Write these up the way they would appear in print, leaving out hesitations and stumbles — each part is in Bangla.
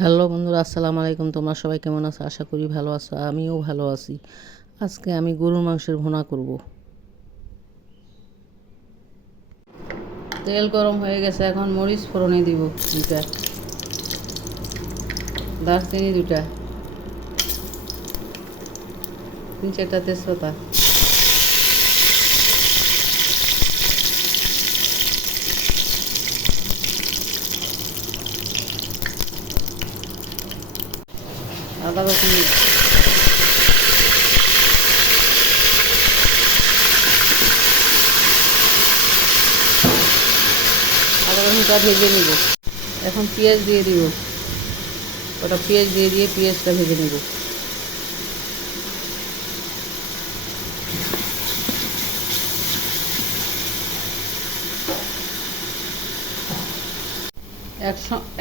হ্যালো বন্ধুরা, আসসালামু আলাইকুম। তোমরা সবাই কেমন আছো? আশা করি ভালো আছো। আমিও ভালো আছি। আজকে আমি গরুর মাংসের ভুনা করব। তেল গরম হয়ে গেছে, এখন মরিচ ফোড়নে দিব দুটা, দারচিনি দুটা, 3-4টা তেজপাতা, আদা রসুন, আদা রসুনটা ভেজে নিব। এখন পেঁয়াজ দিয়ে দিব। ওটা পেঁয়াজ দিয়ে পেঁয়াজটা ভেজে নিব।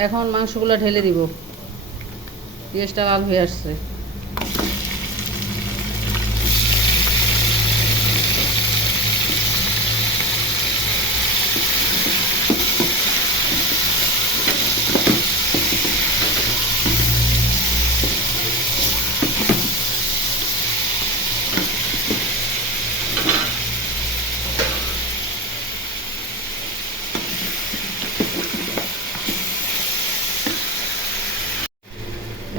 এখন মাংসগুলো ঢেলে দিব। পেঁয়াজটা লাল হয়ে আসছে।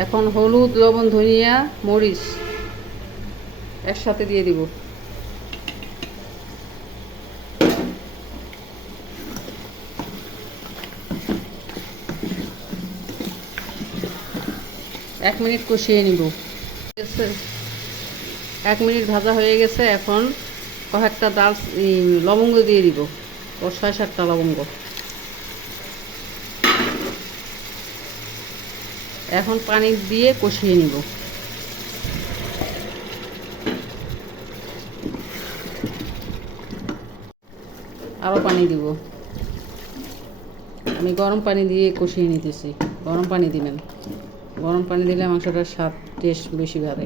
এখন হলুদ, লবণ, ধনিয়া, মরিচ একসাথে দিয়ে দিব। এক মিনিট কষিয়ে নিব। 1 মিনিট ভাজা হয়ে গেছে। এখন কয়েকটা লবঙ্গ দিয়ে দিব, 6-7টা লবঙ্গ। এখন পানি দিয়ে কষিয়ে নিব। আরও পানি দিব। আমি গরম পানি দিয়ে কষিয়ে নিতেছি। গরম পানি দিবেন। গরম পানি দিলে মাংসটার স্বাদ টেস্ট বেশি বাড়ে।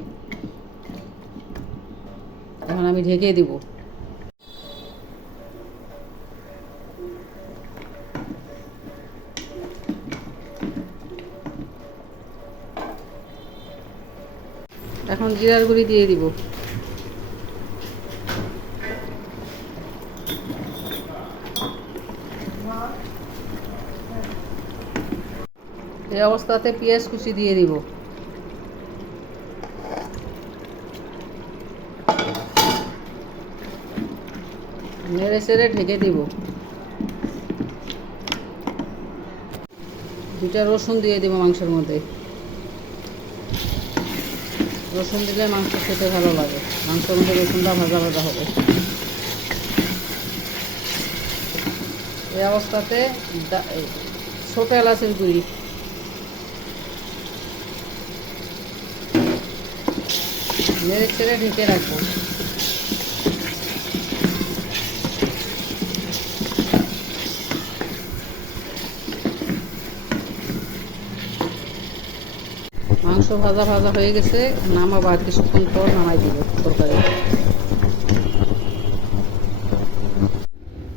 এখন আমি ঢেকে দিব। এখন জিরার গুঁড়ি দিয়ে দিব। এই অবস্থাতে পেঁয়াজ কুচি দিয়ে দিব। নেড়ে চেড়ে ঢেকে দিব। 2টা রসুন দিয়ে দিব মাংসের মধ্যে। রসুন দিলে মাংস খেতে ভালো লাগে। মাংসের মধ্যে রসুনটা ভাজা ভাজা হবে। এই অবস্থাতে ছোট এলাচের গুঁড়ি, নেড়ে চেড়ে ঢেকে রাখবো। মাংস ভাজা ভাজা হয়ে গেছে, নামাবো। আর কিছুক্ষণ পর নামাই দিব তরকারি।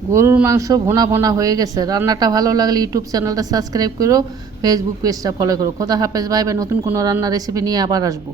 গরুর মাংস ভোনা ভোনা হয়ে গেছে। রান্নাটা ভালো লাগলে ইউটিউব চ্যানেলটা সাবস্ক্রাইব করো, ফেসবুক পেজটা ফলো করো। খোদা হাফেজ, বাই বাই। নতুন কোনো রান্নার রেসিপি নিয়ে আবার আসবো।